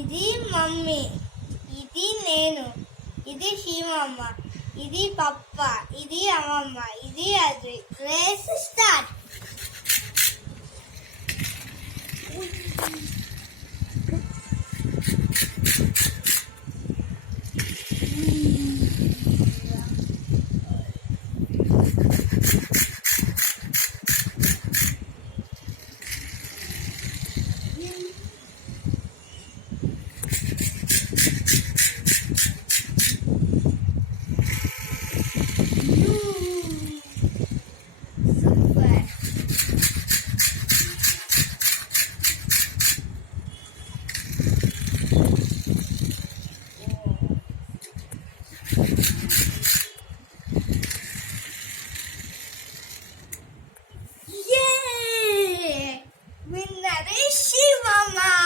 ఇది మమ్మీ. ఇది నేను. ఇది హీమమ్మ ఇది పప్ప. ఇది అమ్మమ్మ. ఇది అది race start. We never see Mama.